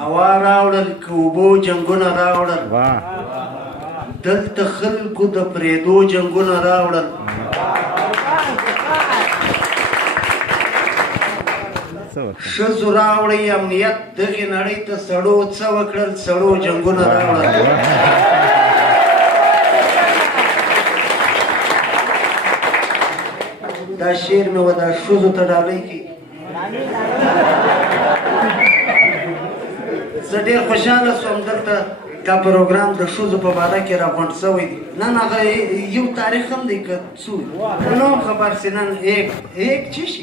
هوا راوړل که اوبو جنګونه راوړل دلته خلکو د پرېدو جنګونه راوړل ښځو راوړئ امنیت دغې نړۍ ته سړو څه وکړل سړو جنګونه راوړل دا شعر مې و دا ښځو ته ډالۍ کوي زه ډېر خوشحاله سوم دلته دا پروګرام د ښځو په باره کې راغونډ شوی دی نن هغه یو تاریخ هم دی که څو نو خبر سي نن ایک څه شي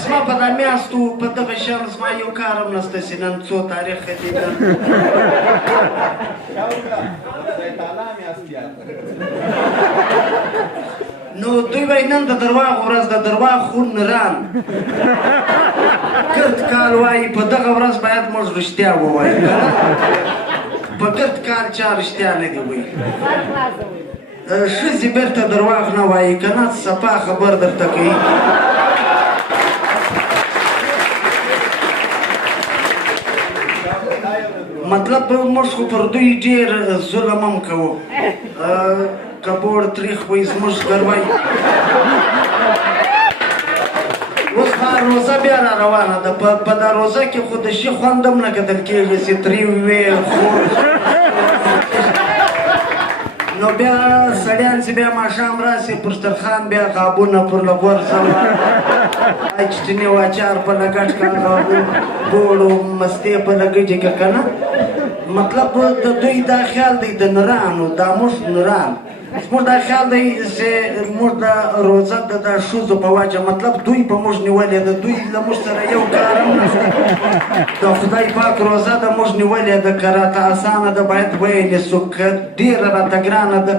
زما په دا میاشتو په دغه شان زما یو کار هم نشته چې نن څو تاریخ دی نو دوی وایي نن د درواغ ورځ د درواغ خون نران ګرد کال وایي په دغه ورځ باید موږ رښتیا ووایو که نه په ګرد کال چا رښتیا نه دي وایي ښځې بېرته درواغ نه وایي که نه صفا خبر درته کوي مطلب موږ خو پر دوی ډېر ظلم هم کوو که بوړ تریخ وایي زموږ ګروی اوس دا روزه بیا را روانه ده په دا روزه کې خو د شي خوند هم نه کتل کېږي چې تریو وې خور نو بیا سړیان چې بیا ماښام راسي پر سترخان بیا غابونه پر له غورځوه چټنې و اچار په له ګټ کړه بوړو مستې په له ګټې که که نه مطلب د دوی دا خیال دی د نرانو دا موږ نران زموږ دا خیال دی چې موږ دا روزه د ښځو په وجه مطلب دوی په موږ نیولې ده دوی له موږ سره یو کار هم نشته د خدای پاک روزه د موږ نیولې ده که راته اسانه ده باید ویلې که ډېره راته ګرانه ده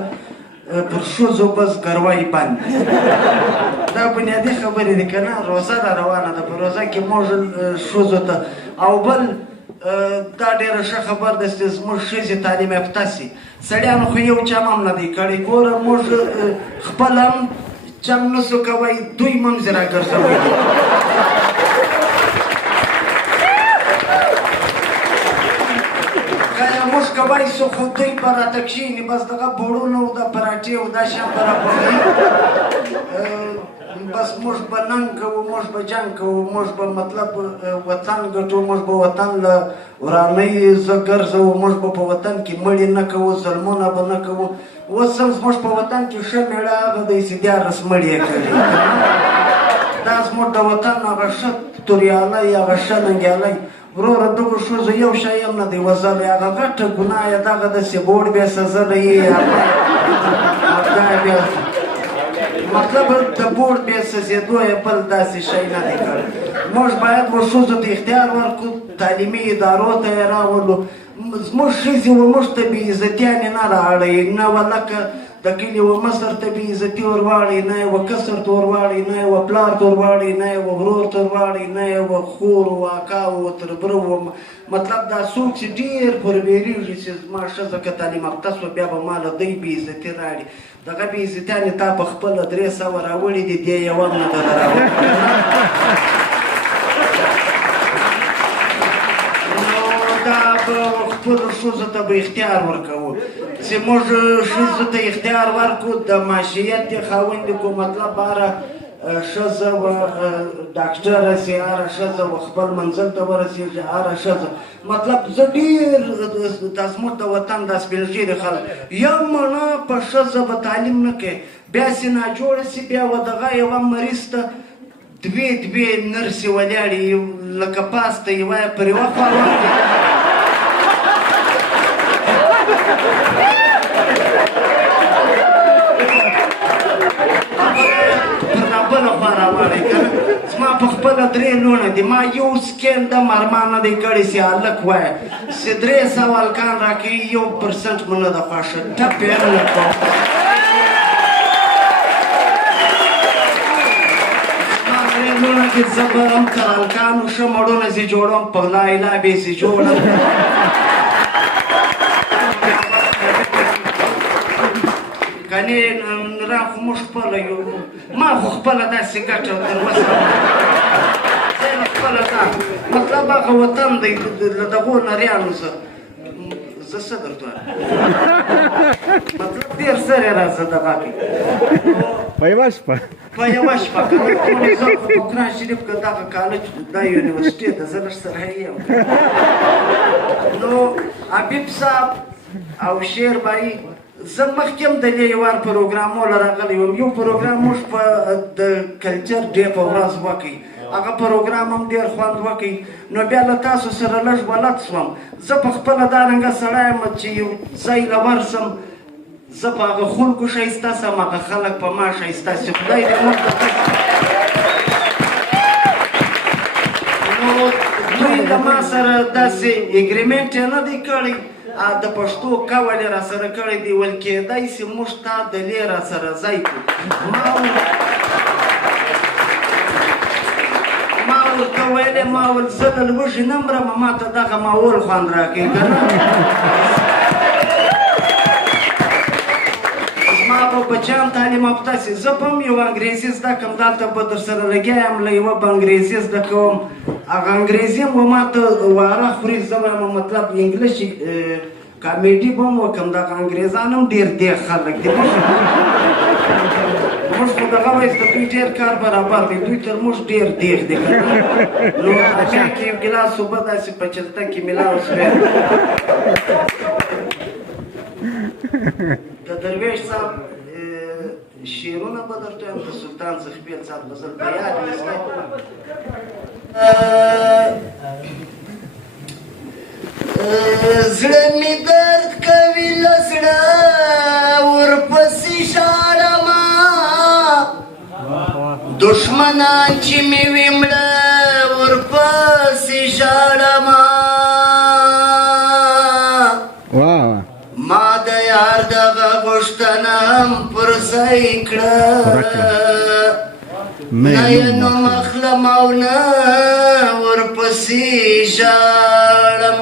پر ښځو بس ګروی بند دا بنیادي خبرې دي که نه روزه را روانه ده په روزه کې موږ ښځو ته او بل دا ډېره ښه خبر ده چې زموږ ښځې تعلیم یافته سي سړیانو خو یو چم هم نه دی کړی ګوره موږ خپل هم چم نسو کوی دوی ممزې راګرځوی موږ کوی سو خو دوی به راته کښېني بس دغه بوړونه او دا پراټې او دا شیان به راپخوي بس موږ به ننګ کوو موږ به جنګ کوو موږ به مطلب وطن ګټو موږ به وطن له ورانۍ زه ګرځوو موږ به په وطن کې مړي نه کوو ظلمونه به نه کوو اوس هم زموږ په وطن کې ښه مېړه هغه دی چې دیارلس مړي یې کړي دا زموږ د وطن هغه ښه توریالی هغه ښه ننګیالی وروره دغو ښځو یو شی هم نه دی وژلی هغه غټه ګناه یې دغه ده چې بوړ بیا سزلی یې هغه بیا مطلب د بوړ بیا سزېدو یې بل داسې شی نه دی کړی موږ باید و ښځو ته اختیار ورکړو تعلیمي ادارو ته یې راولو زموږ ښځې و موږ ته بې عزتیانې نه رااړوي نه و لکه د کلي و مصر ته بې عزتي ورواړئ نه یې و کسر ته ورواړئ نه یې و پلار ته ورواړئ نه یې و ورور ته ورواړئ نه یې و خور و اکا و تربره و مطلب دا څوک چې ډېر پر ویرېږي چې زما ښځه که تعلیم یافته سوه بیا به ما له دوی بې عزتي راړي دغه بې عزتیانې تا په خپله 300 راوړي دي دې یو هم نه دله راوړي دا به خپلو ښځو ته به اختیار ورکوو چې موږ ښځو ته اختیار ورکړو د معاشیت یې خاوندې کړو مطلب هره ښځه و ډاکټره سي هره ښځه و خپل منزل ته ورسېږي هره ښځه مطلب زه ډېر دا زموږ د وطن دا سپین ږیري خلک یو مڼه په ښځه به تعلیم نه کوي بیا سې ناجوړه سي بیا و دغه یوه مریض ته دوې نرسې ولاړې لکه پاس ته یوه یې پر یوه خوا واړوي بله خوا راواړئ که نه زما په خپله 3 لوڼه دي ما یو سکین د مرما نه دی کړی چې هلک وایه چې 300 هلکان راکوي 1% مو نه ده خوښه ټپ یې هم نه کوم زما 3 لوڼه دي زه به هم تر هلکانو ښه مړونه چې جوړوم په لایلا بې چې جوړم کنې را خو موږ خپله یو ما خو خپله داسې ګټه تر اوسه زه یې خپله دا مطلب هغه وطن دی له دغو نریانو زه څه درته مطلب ډېر سر یې راځه دغه کې په یوه شپه په یوه شپه که نه کوم زه خو په قرآن شریف کې دغه کالج دا یونیورسټي ده زه لږ سره یم نو حبیب صاحب او شیر بایي زه مخکې هم د دې یوار پروګرامونه راغلی وم یو پروګرام موږ په د کلچر ډې په ورځ وکړ هغه پروګرام هم ډېر خوند وکړ نو بیا له تاسو سره لږ بلد شوم زه په خپله دارنګه سړی یم چې یو ځای له ورسم زه په هغه خلکو ښایسته سم هغه خلک په ما ښایسته سي خدای دې موږ ته نو دوی له ما سره داسې اګریمنټ یې نه دی کړی د پښتو قول یې راسره کړی دی ویل کېدای سي موږ تا د لې راسره ځای کړو ما ورته ویلې ما ویل زه له لوږې نه مرم ما ته دغه ماحول خوند راکوي که نه زما به بچیان تعلیم یافته سي زه به هم یو انګریزي زده کړم دلته به در سره لګیا یم له یوه به انګریزي زده کوم هغه انګریزي هم به ما ته واره خوري زه به یم مطلب انګلیش کامیډي به هم وکړم دغه انګریزان هم ډېر دیغ خلک دي موږ خو دغه وایي د دوی ډېر کار برابر دی دوی تر موږ ډېر دیغ دي که نه نو هغه کې یو ګیلاس اوبه داسې په چلته کې میلاو شوی د درویش صاحب شعرونه به درته وایم د سلطان زخبیل صاحب غزل په یاد مې زړه مې درد کوي له زړه ورپسې ژاړمه دښمنان چې مې وي مړه ورپسې ژاړمه ما د یار دغه غوښتنه هم پر ځای کړه نه یې نوم اخلم او نه ورپسې ژاړم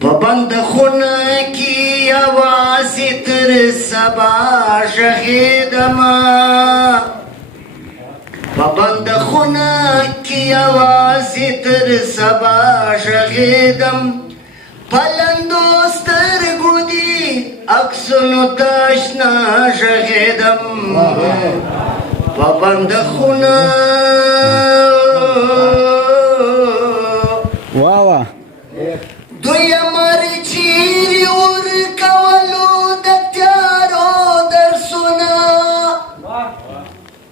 په بنده خونه کې یوازې تر سبا غږېدمه په بنده خونه کې یوازې تر سبا غږېدم په لندو سترګو دې عکسونو ته اشنا غږېدم په بنده خونه دوی امر چیرې ورکولو د تیارو درسونه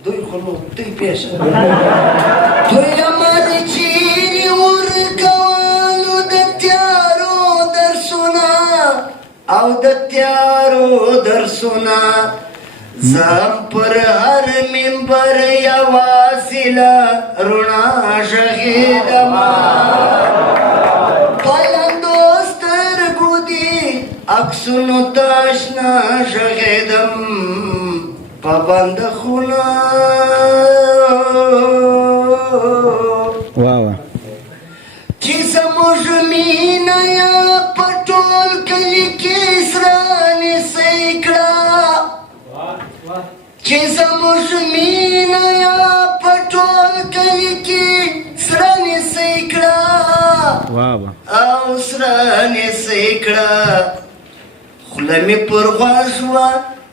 دوی خو نو دوی پیشه دوی امر چیرې ورکولو د تیارو درسونه او د تیارو درسونه زم پر هر منبر یوازې له رڼا غږېدمه په لندو سترګو دې عکسونو ته اشنا غږېدم په بنده خونه چې زموږ مینه یې په ټول کلي کې سره نسۍ کړه چې زموږ مینه یې په ټول کلي کې سره نسۍ کړه او سره نسۍ کړه خوله مې پر غوږ وه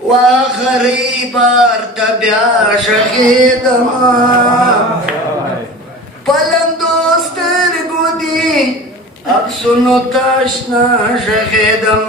واخرې بار ته بیا غږېدمه په لندو سترګو دې عکسونو ته اشنا غږېدم